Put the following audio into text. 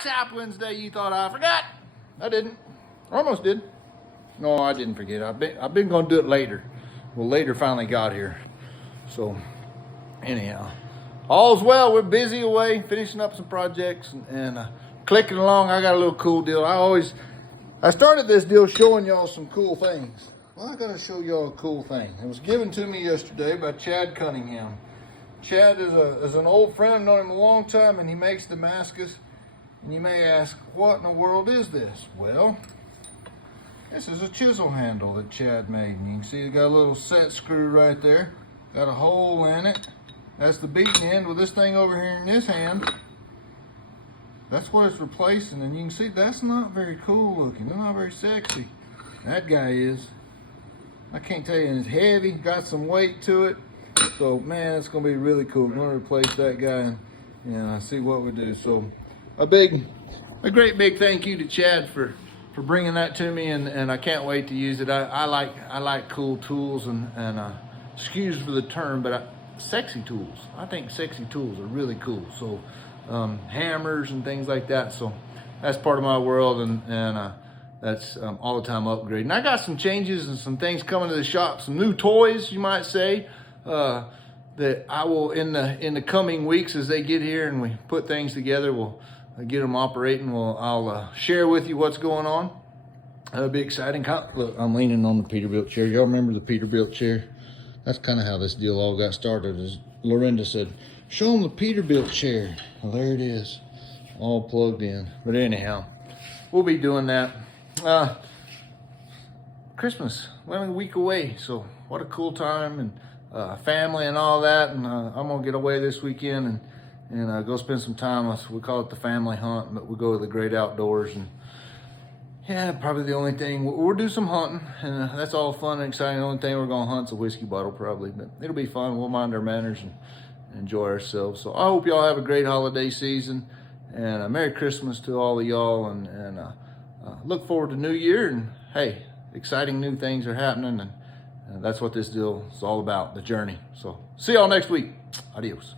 Chop Wednesday. You thought I forgot. I didn't. Almost did. No, I didn't forget. I've been going to do it later. Well, later finally got here. So, anyhow, all's well. We're busy away, finishing up some projects and clicking along. I got a little cool deal. I started this deal showing y'all some cool things. Well, I got to show y'all a cool thing. It was given to me yesterday by Chad Cunningham. Chad is an old friend. I've known him a long time, and he makes Damascus. And you may ask, what in the world is this? Well, this is a chisel handle that Chad made. And you can see it got a little set screw right there. Got a hole in it. That's the beating end with this thing over here in this hand. That's what it's replacing. And you can see that's not very cool looking. They're not very sexy. That guy is. I can't tell you, and it's heavy, got some weight to it. So, man, it's going to be really cool. I'm going to replace that guy and see what we do. So, a great big thank you to Chad for bringing that to me, and I can't wait to use it. I like cool tools and excuse for the term, but sexy tools. I think sexy tools are really cool. So, hammers and things like that. So, that's part of my world, and that's all the time upgrading. I got some changes and some things coming to the shop, some new toys, you might say, that I will in the coming weeks as they get here and we put things together. We'll get them operating. I'll share with you what's going on. That'll be exciting. Look, I'm leaning on the Peterbilt chair. Y'all remember the Peterbilt chair? That's kind of how this deal all got started. As Lorinda said, show them the Peterbilt chair. Well, there it is, all plugged in. But anyhow, we'll be doing that. Christmas, we're only a week away, so what a cool time, and family and all that. And I'm gonna get away this weekend and go spend some time. We call it the family hunt, but we go to the great outdoors. And yeah, probably the only thing we'll do some hunting, and that's all fun and exciting. The only thing we're gonna hunt's a whiskey bottle probably, but it'll be fun. We'll mind our manners and enjoy ourselves. So I hope y'all have a great holiday season, and a Merry Christmas to all of y'all, and look forward to New Year. And hey, exciting new things are happening, and that's what this deal is all about, the journey. So see y'all next week. Adios.